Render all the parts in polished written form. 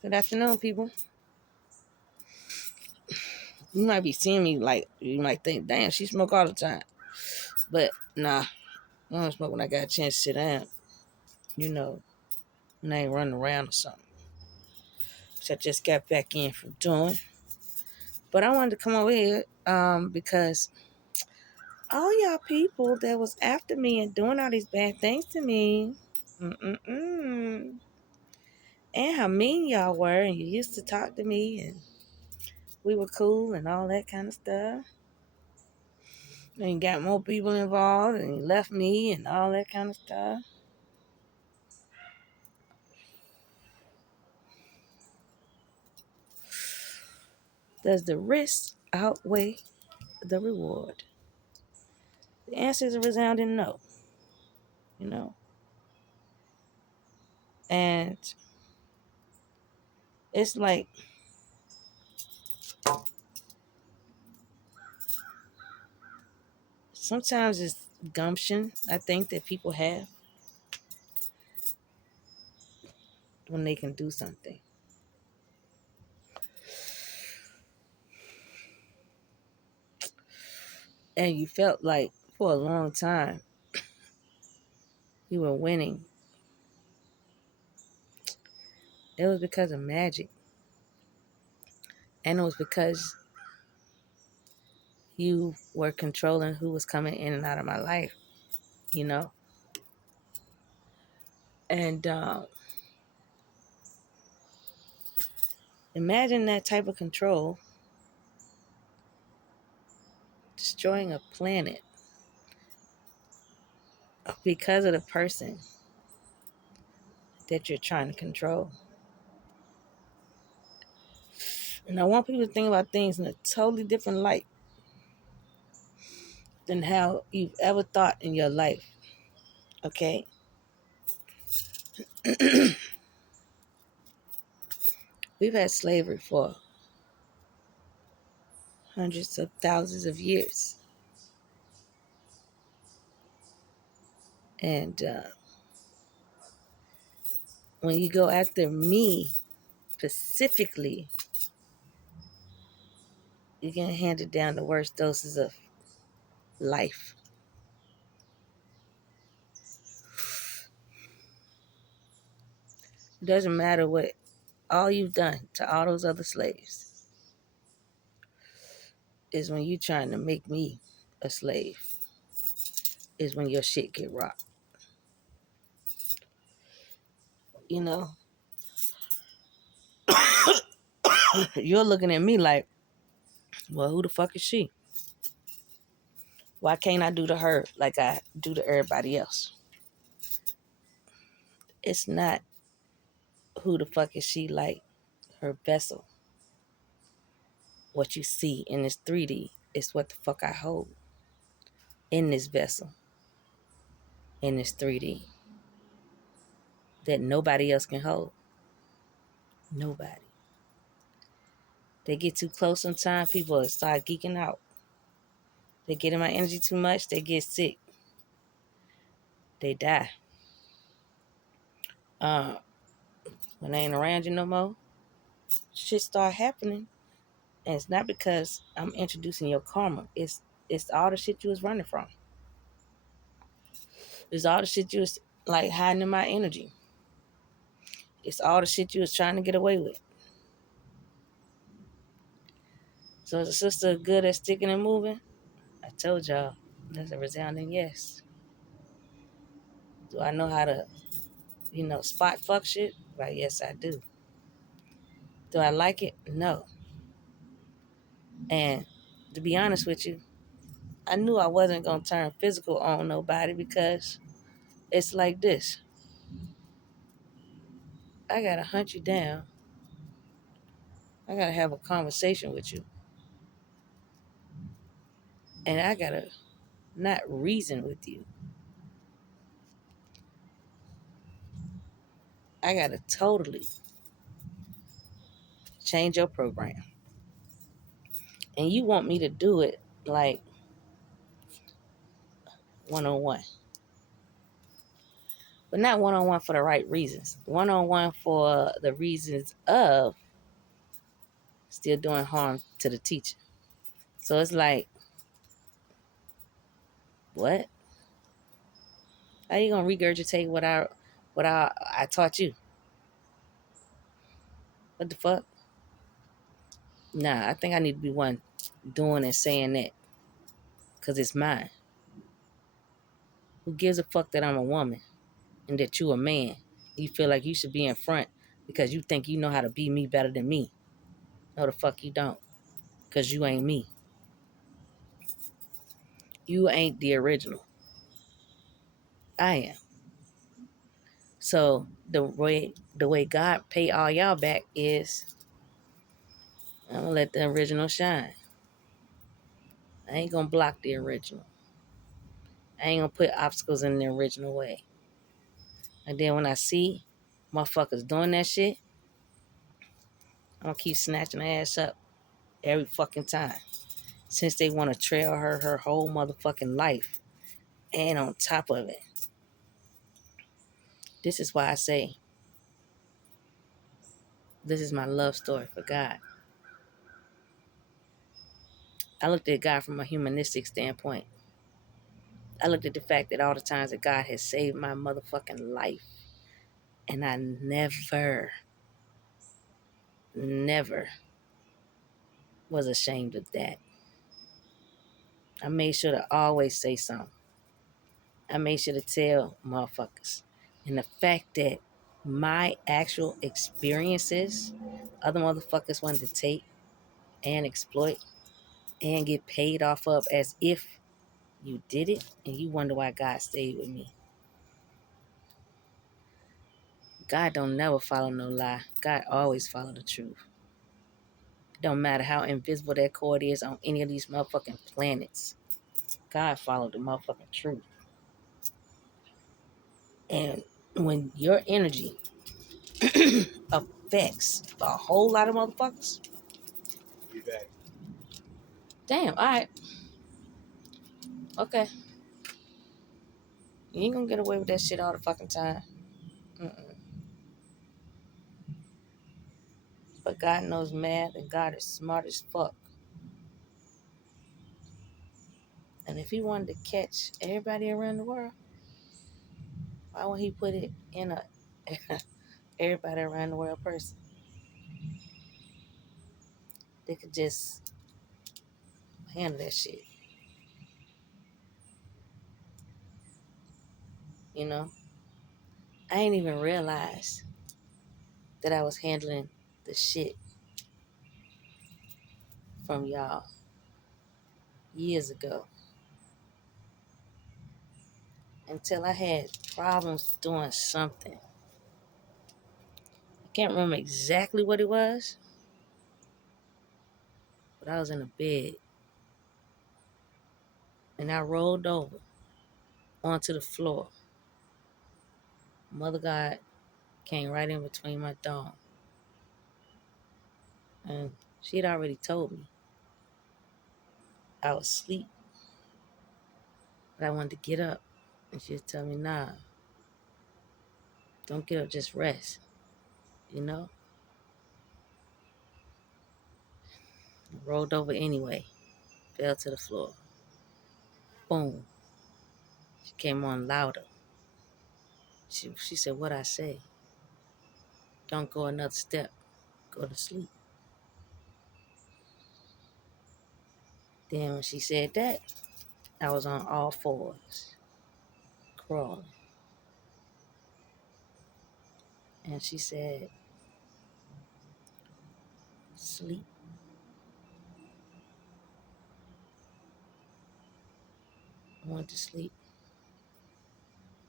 Good afternoon, people. You might be seeing me like, you might think, damn, she smoke all the time. But nah, I don't smoke when I got a chance to sit down. You know, when I ain't running around or something. Which I just got back in from doing. But I wanted to come over here because all y'all people that was after me and doing all these bad things to me, and how mean y'all were, and you used to talk to me, and we were cool and all that kind of stuff. And you got more people involved, and you left me and all that kind of stuff. Does the risk outweigh the reward? The answer is a resounding no. You know, and it's like sometimes it's gumption, I think, that people have when they can do something. And you felt like for a long time you were winning. It was because of magic. And it was because you were controlling who was coming in and out of my life, you know? And imagine that type of control destroying a planet because of the person that you're trying to control. And I want people to think about things in a totally different light than how you've ever thought in your life. Okay? We've had slavery for hundreds of thousands of years. And when you go after me specifically, you're going to hand it down the worst doses of life. It doesn't matter what all you've done to all those other slaves is when you're trying to make me a slave, is when your shit get rocked. You know? You're looking at me like, well, who the fuck is she? Why can't I do to her like I do to everybody else? It's not who the fuck is she like her vessel. What you see in this 3D is what the fuck I hold in this vessel, in this 3D, that nobody else can hold. Nobody. They get too close sometimes, people start geeking out. They get in my energy too much, they get sick. They die. When they ain't around you no more, shit start happening. And it's not because I'm introducing your karma. It's all the shit you was running from. It's all the shit you was like hiding in my energy. It's all the shit you was trying to get away with. So is a sister good at sticking and moving? I told y'all, that's a resounding yes. Do I know how to, spot fuck shit? Well, yes, I do. Do I like it? No. And to be honest with you, I knew I wasn't going to turn physical on nobody because it's like this. I got to hunt you down. I got to have a conversation with you. And I got to not reason with you. I got to totally change your program. And you want me to do it like 1-on-1. But not one-on-one for the right reasons. One-on-one for the reasons of still doing harm to the teacher. So it's like, what? How you gonna regurgitate what I taught you? What the fuck? Nah, I think I need to be one doing and saying that. Cause it's mine. Who gives a fuck that I'm a woman and that you a man? You feel like you should be in front because you think you know how to be me better than me. No, the fuck you don't. Cause you ain't me. You ain't the original. I am. So the way God pay all y'all back is I'm gonna let the original shine. I ain't gonna block the original. I ain't gonna put obstacles in the original way. And then when I see motherfuckers doing that shit, I'm gonna keep snatching their ass up every fucking time. Since they wanna trail her whole motherfucking life. And on top of it, this is why I say this is my love story for God. I looked at God from a humanistic standpoint. I looked at the fact that all the times that God has saved my motherfucking life, and I never was ashamed of that. I made sure to always say something. I made sure to tell motherfuckers. And the fact that my actual experiences, other motherfuckers wanted to take and exploit and get paid off of as if you did it, and you wonder why God stayed with me. God don't never follow no lie. God always follow the truth. It don't matter how invisible that cord is on any of these motherfucking planets. God followed the motherfucking truth. And when your energy affects a whole lot of motherfuckers, Be back. damn, all right, okay. You ain't gonna get away with that shit all the fucking time. Mm-mm. But God knows math, and God is smart as fuck. And if he wanted to catch everybody around the world, why would he put it in a everybody around the world person? They could just handle that shit. You know? I ain't even realized that I was handling the shit from y'all years ago. Until I had problems doing something. I can't remember exactly what it was, but I was in a bed and I rolled over onto the floor. Mother God came right in between my thumb. And she had already told me I was asleep, but I wanted to get up. And she was telling me, nah, don't get up, just rest. You know? I rolled over anyway, fell to the floor. Boom. She came on louder. She said, what I say? Don't go another step. Go to sleep. Then when she said that, I was on all fours, crawling. And she said, sleep. I went to sleep.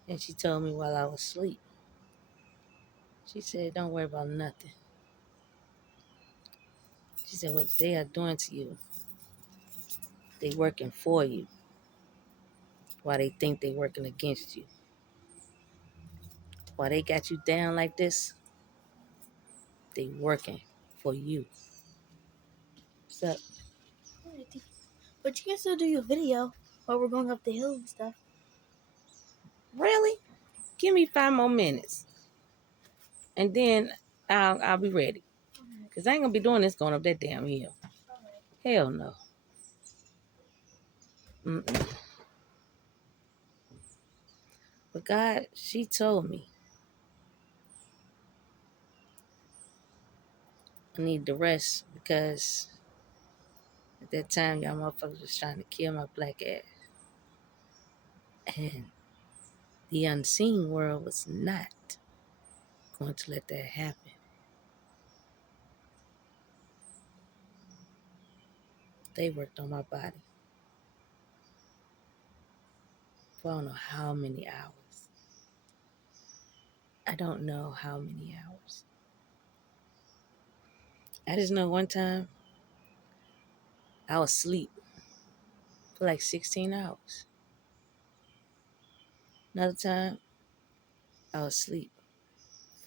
And she told me while I was asleep, she said, don't worry about nothing. She said, what they are doing to you, they working for you while they think they working against you. While they got you down like this, they working for you. What's up? But you can still do your video while we're going up the hill and stuff. Really? Give me 5 more minutes. And then I'll be ready. Because I ain't going to be doing this going up that damn hill. Hell no. Mm-mm. But God, she told me I need to rest because at that time, y'all motherfuckers was trying to kill my black ass. And the unseen world was not going to let that happen. They worked on my body for I don't know how many hours. I don't know how many hours. I just know one time I was asleep for like 16 hours. Another time I was asleep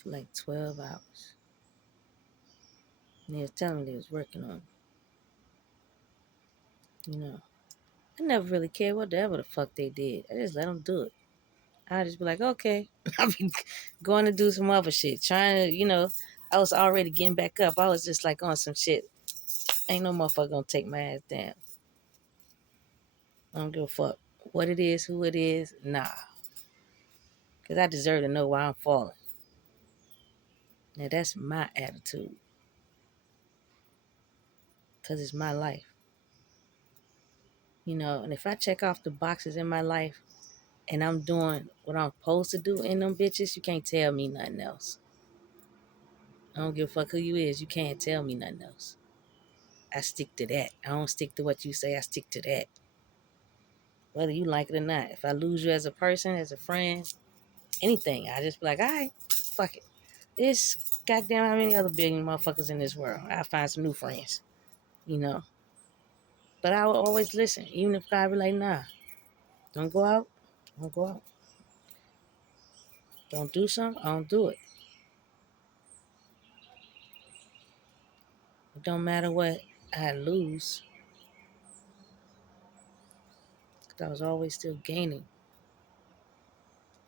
for like 12 hours. And they was telling me they was working on me. You know, I never really cared whatever the fuck they did. I just let them do it. I just be like, okay. I'll be going to do some other shit. Trying to, I was already getting back up. I was just like on some shit. Ain't no motherfucker gonna take my ass down. I don't give a fuck what it is, who it is. Nah. Because I deserve to know why I'm falling. Now that's my attitude. Because it's my life. And if I check off the boxes in my life and I'm doing what I'm supposed to do in them bitches, you can't tell me nothing else. I don't give a fuck who you is. You can't tell me nothing else. I stick to that. I don't stick to what you say. I stick to that. Whether you like it or not. If I lose you as a person, as a friend, anything, I just be like, all right, fuck it. There's goddamn how many other billion motherfuckers in this world. I'll find some new friends, But I will always listen. Even if God be like, nah, don't go out. Don't go out. Don't do something. I don't do it. It don't matter what I lose. Because I was always still gaining.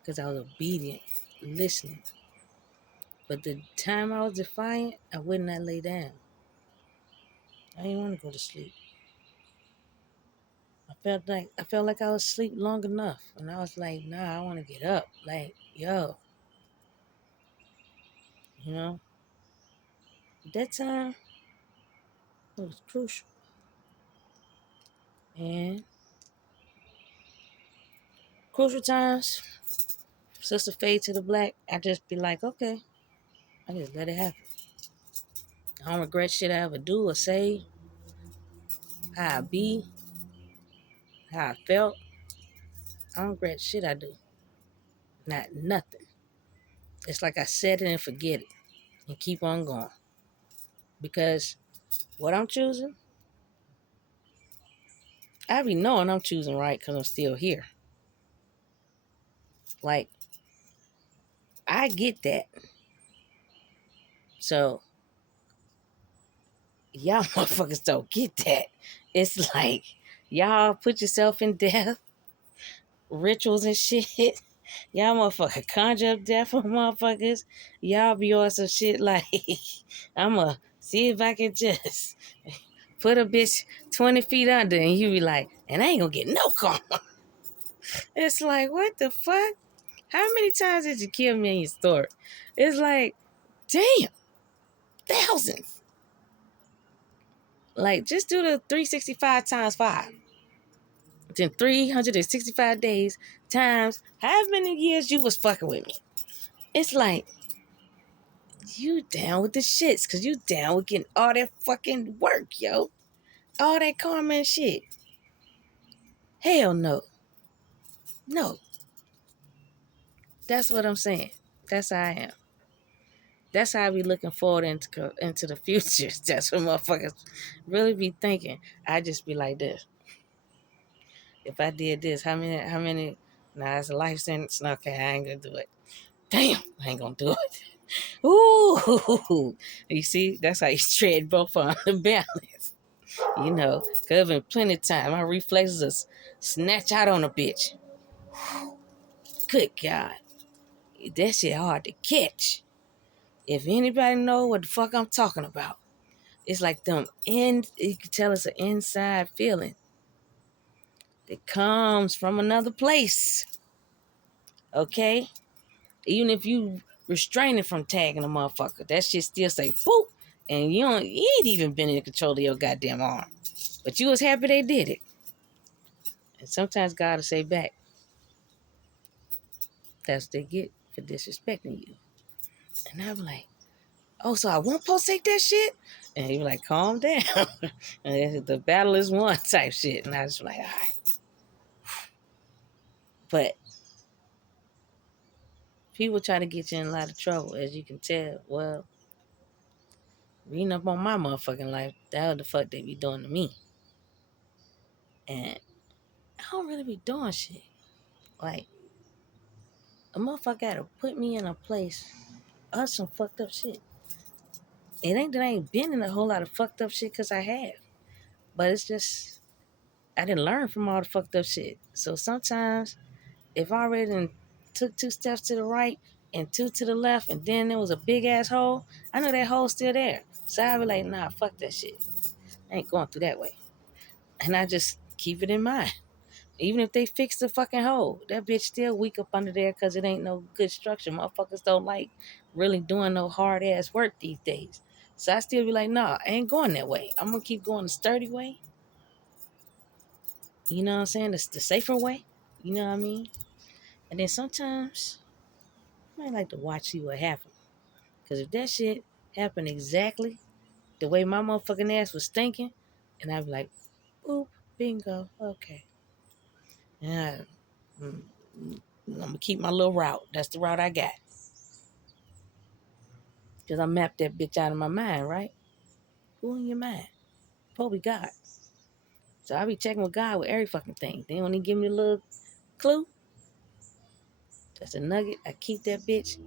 Because I was obedient, listening. But the time I was defiant, I would not lay down. I didn't want to go to sleep. I felt like I was asleep long enough. And I was like, nah, I want to get up. Like, yo. At that time, it was crucial. And crucial times, Sister Fade to the Black, I just be like, okay. I just let it happen. I don't regret shit I ever do or say. How I be. How I felt. I don't regret shit I do. Not nothing. It's like I said it and forget it. And keep on going. Because what I'm choosing, I be knowing I'm choosing right because I'm still here. Like, I get that. So, y'all motherfuckers don't get that. It's like, y'all put yourself in death, rituals and shit. Y'all motherfucker conjure up death for motherfuckers. Y'all be on some shit like, I'ma see if I can just put a bitch 20 feet under and you be like, and I ain't gonna get no karma. It's like, what the fuck? How many times did you kill me in your story? It's like, damn, thousands. Like, just do the 365 times 5. Then 365 days times however many years you was fucking with me. It's like, you down with the shits because you down with getting all that fucking work, yo. All that karma and shit. Hell no. No. That's what I'm saying. That's how I am. That's how I be looking forward into the future. That's what motherfuckers really be thinking. I just be like this. If I did this, how many, nah, it's a life sentence. Okay, I ain't gonna do it. Damn, I ain't gonna do it. Ooh, you see, that's how you tread both on the balance. Could have been plenty of time. My reflexes are snatch out on a bitch. Good God. that shit hard to catch. If anybody know what the fuck I'm talking about, it's like you can tell it's an inside feeling that comes from another place. Okay? Even if you restrain it from tagging a motherfucker, that shit still say boop, and you ain't even been in control of your goddamn arm. But you was happy they did it. And sometimes God will say back, that's what they get for disrespecting you. And I'm like, oh, so I won't supposed to take that shit? And he was like, calm down. And the battle is won type shit. And I was like, all right. But people try to get you in a lot of trouble, as you can tell. Well, reading up on my motherfucking life, that what the fuck they be doing to me. And I don't really be doing shit. Like, a motherfucker gotta put me in a place of some fucked up shit. It ain't that I ain't been in a whole lot of fucked up shit, because I have. But it's just, I didn't learn from all the fucked up shit. So sometimes, if I already took 2 steps to the right and 2 to the left, and then there was a big ass hole, I know that hole's still there. So I be like, nah, fuck that shit. I ain't going through that way. And I just keep it in mind. Even if they fix the fucking hole, that bitch still weak up under there because it ain't no good structure. Motherfuckers don't like really doing no hard ass work these days. So I still be like, nah, I ain't going that way. I'm gonna keep going the sturdy way. You know what I'm saying? The safer way. You know what I mean? And then sometimes I might like to watch see what happens. Because if that shit happened exactly the way my motherfucking ass was thinking, and I'd be like, oop, bingo, okay. Yeah, I'm gonna keep my little route. That's the route I got. Because I mapped that bitch out of my mind, right? Who in your mind? Probably God. So I be checking with God with every fucking thing. Then when he give me a little clue, that's a nugget. I keep that bitch,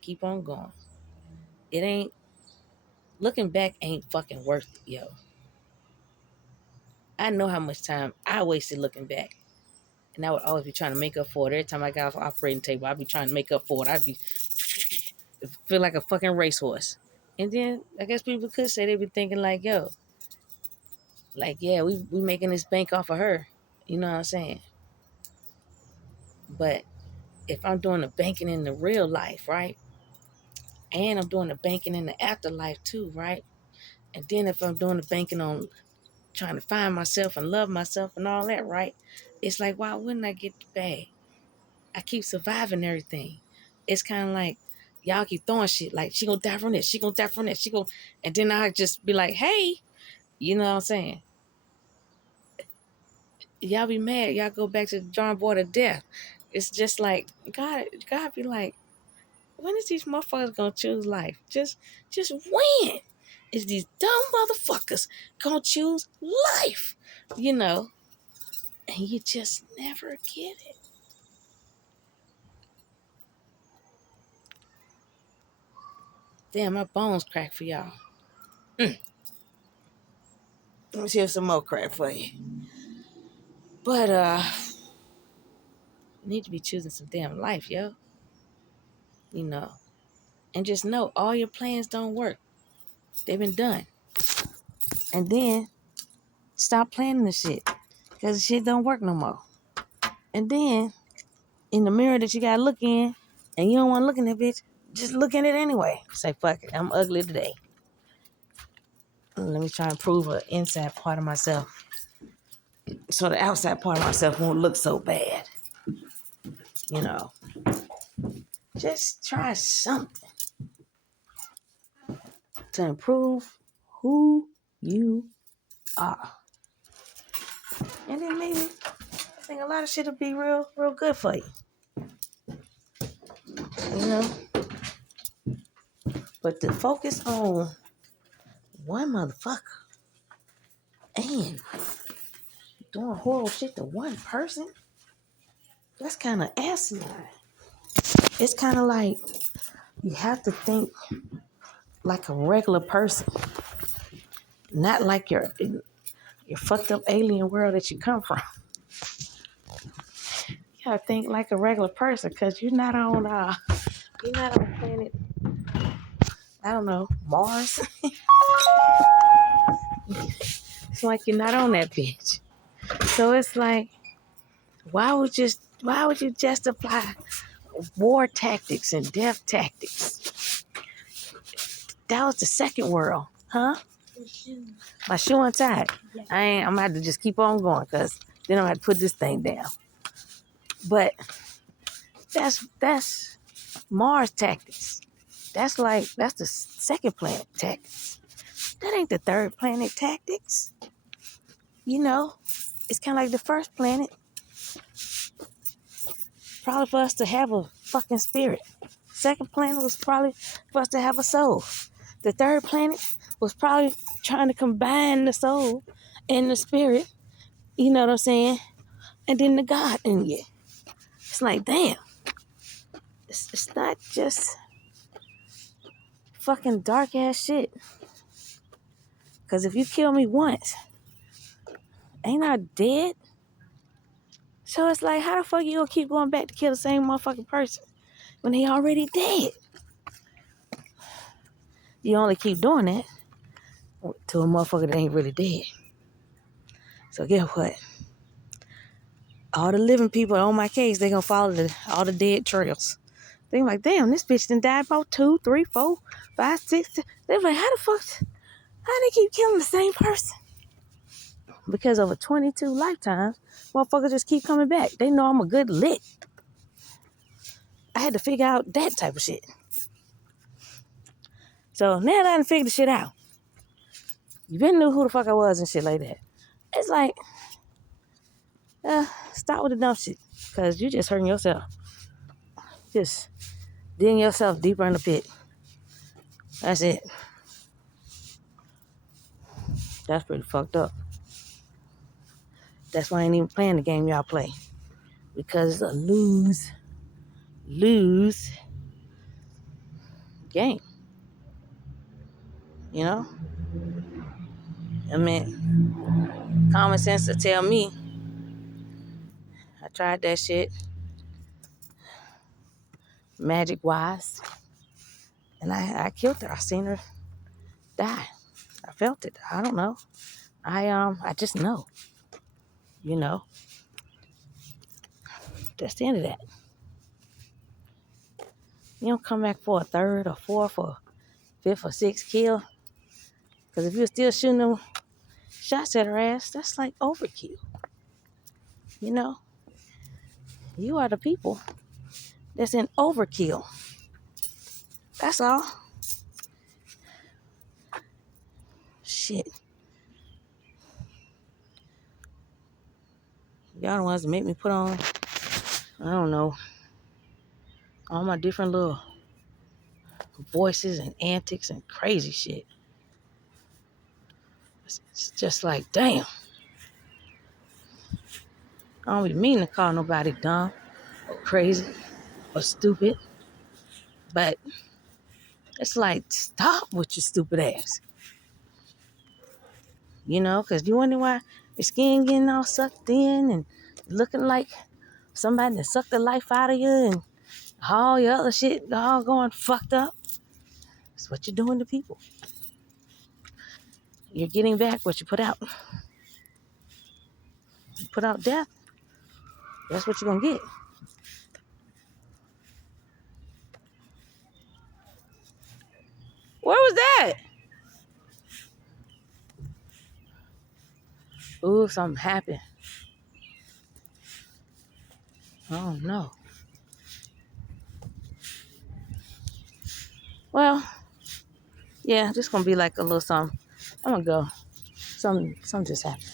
keep on going. It ain't, looking back ain't fucking worth it, yo. I know how much time I wasted looking back. And I would always be trying to make up for it. Every time I got off the operating table, I'd be trying to make up for it. I'd be feel like a fucking racehorse. And then I guess people could say they be thinking like, yo, like, yeah, we making this bank off of her. You know what I'm saying? But if I'm doing the banking in the real life, right? And I'm doing the banking in the afterlife too, right? And then if I'm doing the banking on trying to find myself and love myself and all that, right? It's like, why wouldn't I get the bag? I keep surviving everything. It's kind of like, y'all keep throwing shit. Like, she gonna die from this. She gonna die from this. And then I just be like, hey, you know what I'm saying? Y'all be mad. Y'all go back to the drawing board of death. It's just like, God be like, when is these motherfuckers gonna choose life? Just when is these dumb motherfuckers gonna choose life? You know? And you just never get it. Damn, my bones crack for y'all. Let me see if some more crack for you. But you need to be choosing some damn life, yo. You know. And just know all your plans don't work. They've been done. And then stop planning the shit. Because the shit don't work no more. And then in the mirror that you gotta look in, and you don't want to look in that bitch, just look in it anyway. Say, fuck it, I'm ugly today. Let me try and prove an inside part of myself so the outside part of myself won't look so bad. You know, just try something to improve who you are. And then maybe I think a lot of shit will be real good for you. You know? But to focus on one motherfucker and doing horrible shit to one person, that's kind of asinine. It's kind of like you have to think like a regular person, not like your fucked up alien world that you come from. You gotta think like a regular person, cause you're not on planet, I don't know, Mars. It's like you're not on that bitch. So it's like, why would you justify war tactics and death tactics? That was the second world, huh? My shoe untied. Yeah. I'm gonna have to just keep on going, cause then I'm gonna have to put this thing down. But that's Mars tactics. That's the second planet tactics. That ain't the third planet tactics. You know, it's kind of like the first planet. Probably for us to have a fucking spirit. Second planet was probably for us to have a soul. The third planet was probably trying to combine the soul and the spirit. You know what I'm saying? And then the God in you. It's like, damn. It's not just fucking dark ass shit. Because if you kill me once, ain't I dead? So it's like, how the fuck you gonna keep going back to kill the same motherfucking person when they already dead? You only keep doing that to a motherfucker that ain't really dead. So guess what? All the living people on my case, they gonna follow all the dead trails. They like, damn, this bitch done died about 2, 3, 4, 5, 6. They like, how they keep killing the same person? Because over 22 lifetimes, motherfuckers just keep coming back. They know I'm a good lick. I had to figure out that type of shit. So now that I done figured the shit out, you been knew who the fuck I was and shit like that. It's like, stop with the dumb shit. Because you just hurting yourself. Just digging yourself deeper in the pit. That's it. That's pretty fucked up. That's why I ain't even playing the game y'all play. Because it's a lose game. You know? I mean, common sense to tell me, I tried that shit, magic wise, and I killed her. I seen her die. I felt it. I don't know. I just know. You know? That's the end of that. You don't come back for a third or fourth or fifth or sixth kill. Because if you're still shooting them shots at her ass, that's like overkill. You know? You are the people that's in overkill. That's all. Shit. Y'all the ones that make me put on, I don't know, all my different little voices and antics and crazy shit. It's just like, damn. I don't be mean to call nobody dumb or crazy or stupid. But it's like, stop with your stupid ass. You know, because you wonder why your skin getting all sucked in and looking like somebody that sucked the life out of you and all your other shit all going fucked up. It's what you're doing to people. You're getting back what you put out. You put out death, that's what you're going to get. Where was that? Ooh, something happened. Oh, no. Well, yeah, just going to be like a little something. I'm going to go. Something just happened.